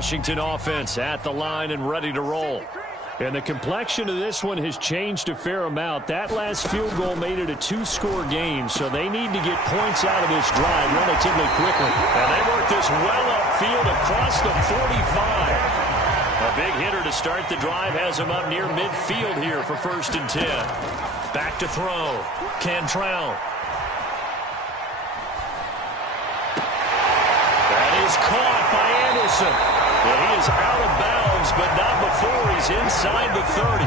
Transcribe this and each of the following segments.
Washington offense at the line and ready to roll. And the complexion of this one has changed a fair amount. That last field goal made it a two-score game, so they need to get points out of this drive relatively quickly. And they work this well upfield across the 45. A big hitter to start the drive has him up near midfield here for 1st and 10. Back to throw. Cantrell. That is caught by Anderson. And he is out of bounds, but not before he's inside the 30.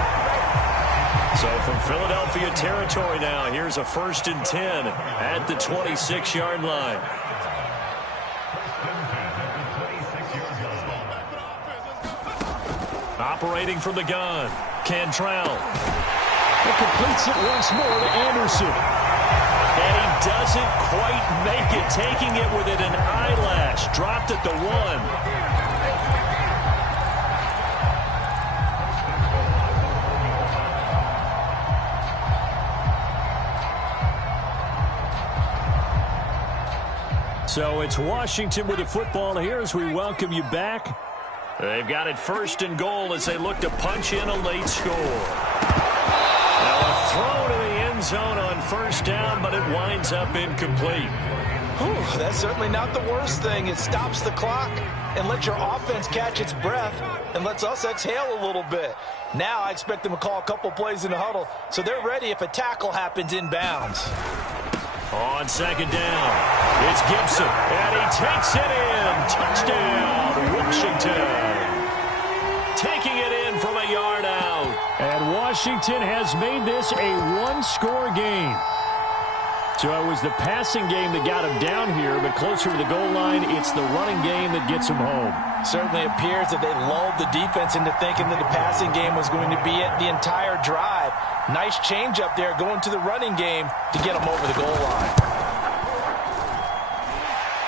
So from Philadelphia territory now, here's a 1st and 10 at the 26-yard line. Operating from the gun, Cantrell. It completes it once more to Anderson. And he doesn't quite make it, taking it within an eyelash. Dropped at the 1. So it's Washington with the football here as we welcome you back. They've got it 1st and goal as they look to punch in a late score. Now a throw to the end zone on 1st down, but it winds up incomplete. Whew, that's certainly not the worst thing. It stops the clock and lets your offense catch its breath and lets us exhale a little bit. Now I expect them to call a couple plays in the huddle so they're ready if a tackle happens inbounds. On 2nd down, it's Gibson, and he takes it in. Touchdown, Washington. Taking it in from a yard out. And Washington has made this a one-score game. So it was the passing game that got him down here, but closer to the goal line, it's the running game that gets him home. Certainly appears that they lulled the defense into thinking that the passing game was going to be it the entire drive. Nice change up there going to the running game to get them over the goal line.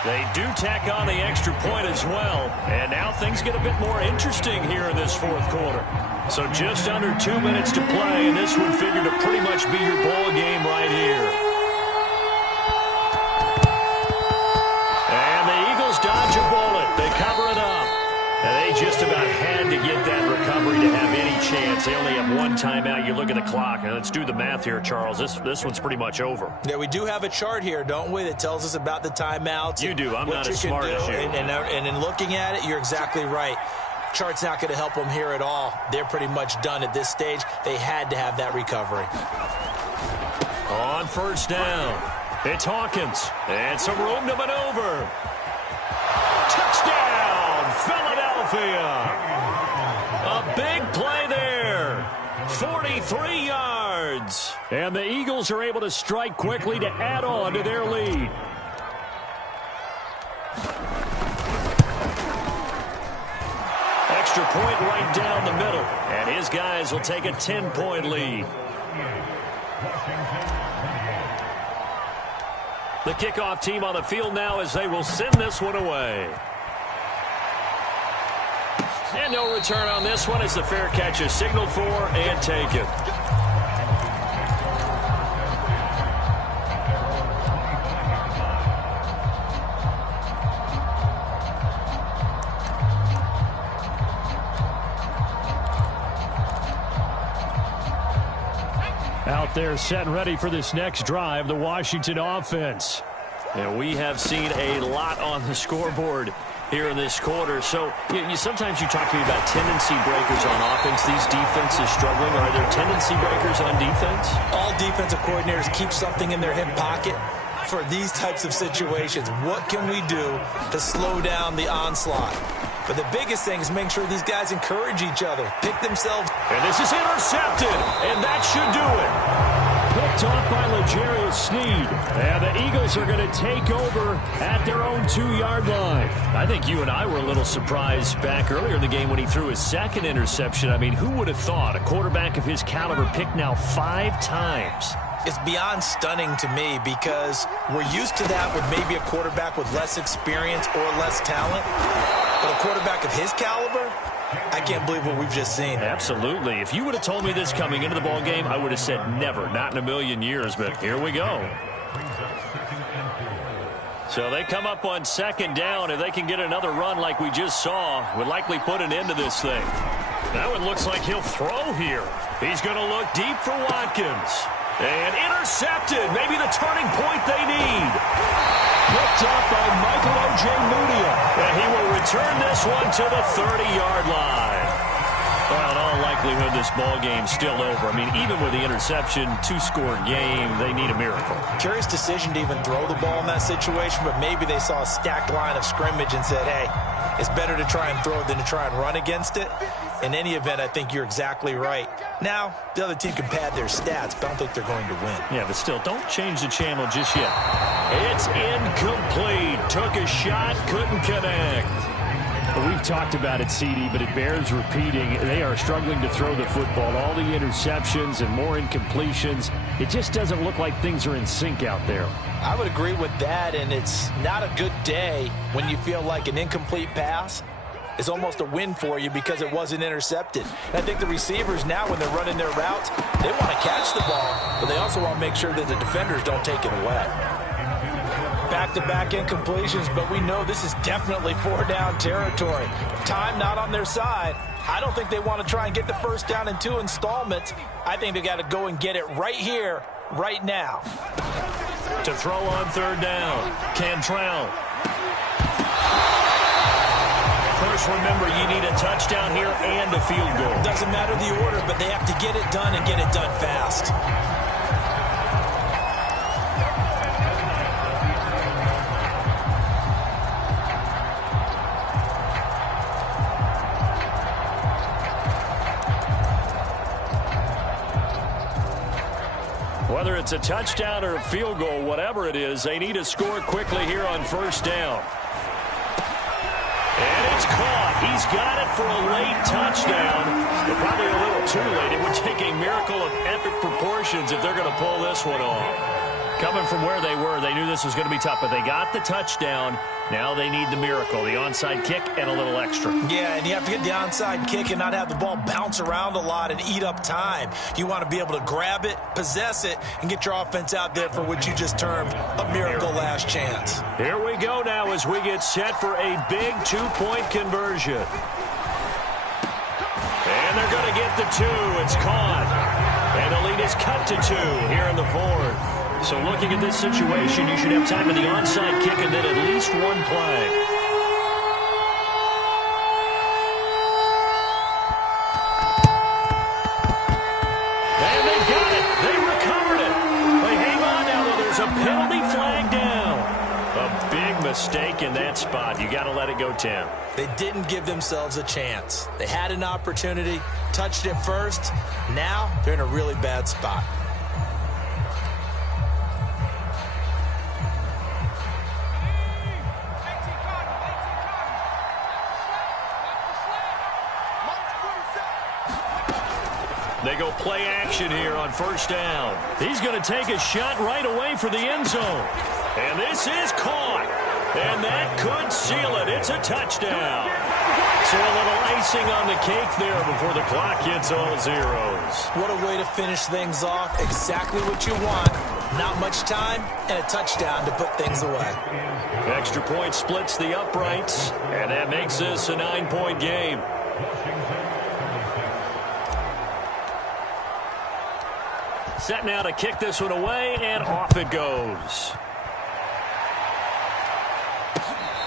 They do tack on the extra point as well. And now things get a bit more interesting here in this 4th quarter. So just under 2 minutes to play, and this would figure to pretty much be your ball game right here. And the Eagles dodge a bullet. They cover it up. And they just about had to get that recovery to have any chance. They only have one timeout. You look at the clock, and let's do the math here, Charles. This one's pretty much over. Yeah, we do have a chart here, don't we, that tells us about the timeouts. You do. I'm not as smart as you. And in looking at it, you're exactly right. Chart's not going to help them here at all. They're pretty much done at this stage. They had to have that recovery. On 1st down, it's Hawkins. And some room to maneuver. Touchdown, Philadelphia. A big play there. 43 yards. And the Eagles are able to strike quickly to add on to their lead. Extra point right down the middle. And his guys will take a 10-point lead. The kickoff team on the field now as they will send this one away. And no return on this one as the fair catch is signaled for and taken. Out there set and ready for this next drive, the Washington offense. And we have seen a lot on the scoreboard here in this quarter. So sometimes you talk to me about tendency breakers on offense. These defenses struggling. Are there tendency breakers on defense? All defensive coordinators keep something in their hip pocket for these types of situations. What can we do to slow down the onslaught? But the biggest thing is making sure these guys encourage each other, pick themselves. And this is intercepted, and that should do it. Picked off by L'Jarius Sneed. And the Eagles are going to take over at their own 2-yard line. I think you and I were a little surprised back earlier in the game when he threw his 2nd interception. I mean, who would have thought a quarterback of his caliber picked now 5 times? It's beyond stunning to me because we're used to that with maybe a quarterback with less experience or less talent. But a quarterback of his caliber, I can't believe what we've just seen. Absolutely. If you would have told me this coming into the ball game, I would have said never, not in a million years. But here we go. So they come up on second down. If they can get another run like we just saw, would likely put an end to this thing. That one looks like he'll throw here. He's going to look deep for Watkins. And intercepted. Maybe the turning point they need. Picked up by Michael O.J. Mudia. And he will return this one to the 30-yard line. Well, in all likelihood, this ball game's still over. I mean, even with the interception, two-score game, they need a miracle. Curious decision to even throw the ball in that situation, but maybe they saw a stacked line of scrimmage and said, hey, it's better to try and throw than to try and run against it. In any event, I think you're exactly right. Now, the other team can pad their stats, but I don't think they're going to win. Yeah, but still, don't change the channel just yet. It's incomplete. Took a shot, couldn't connect. Well, we've talked about it, CD, but it bears repeating. They are struggling to throw the football. All the interceptions and more incompletions. It just doesn't look like things are in sync out there. I would agree with that, and it's not a good day when you feel like an incomplete pass is almost a win for you because it wasn't intercepted. And I think the receivers now, when they're running their routes, they want to catch the ball, but they also want to make sure that the defenders don't take it away. Back-to-back incompletions, but we know this is definitely four-down territory. Time not on their side. I don't think they want to try and get the first down in 2 installments. I think they got to go and get it right here, right now. To throw on third down, Cantrell. First, remember, you need a touchdown here and a field goal. Doesn't matter the order, but they have to get it done and get it done fast. Whether it's a touchdown or a field goal, whatever it is, they need to score quickly here on first down. And it's caught. He's got it for a late touchdown, but probably a little too late. It would take a miracle of epic proportions if they're going to pull this one off. Coming from where they were, they knew this was going to be tough, but they got the touchdown. Now they need the miracle, the onside kick and a little extra. Yeah, and you have to get the onside kick and not have the ball bounce around a lot and eat up time. You want to be able to grab it, possess it, and get your offense out there for what you just termed a miracle last chance. Here we go now as we get set for a big two-point conversion. And they're going to get the 2. It's caught. And the lead is cut to 2 here in the fourth. So looking at this situation, you should have time for the onside kick and then at least one play. And they got it. They recovered it. They hang on now, though. There's a penalty flag down. A big mistake in that spot. You got to let it go 10. They didn't give themselves a chance. They had an opportunity, touched it first. Now they're in a really bad spot. They go play action here on first down. He's going to take a shot right away for the end zone. And this is caught. And that could seal it. It's a touchdown. So a little icing on the cake there before the clock hits all zeros. What a way to finish things off. Exactly what you want. Not much time and a touchdown to put things away. Extra point splits the uprights. And that makes this a 9-point game. Set now to kick this one away, and off it goes.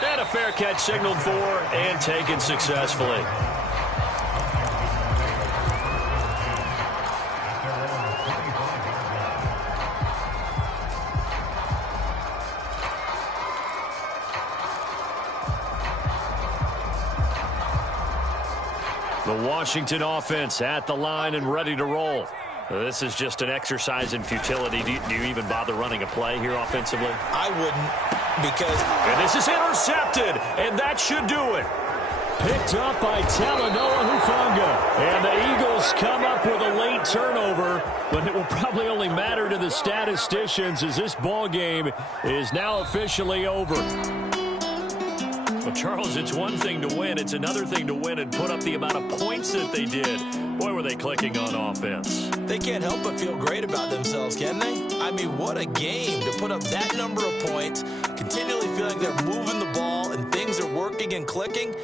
And a fair catch signaled for and taken successfully. The Washington offense at the line and ready to roll. This is just an exercise in futility. Do you even bother running a play here offensively? I wouldn't, because... And this is intercepted, and that should do it. Picked up by Talanoa Hufanga. And the Eagles come up with a late turnover, but it will probably only matter to the statisticians as this ball game is now officially over. Well, Charles, it's one thing to win. It's another thing to win and put up the amount of points that they did. Boy, were they clicking on offense. They can't help but feel great about themselves, can they? I mean, what a game to put up that number of points, continually feel working and clicking,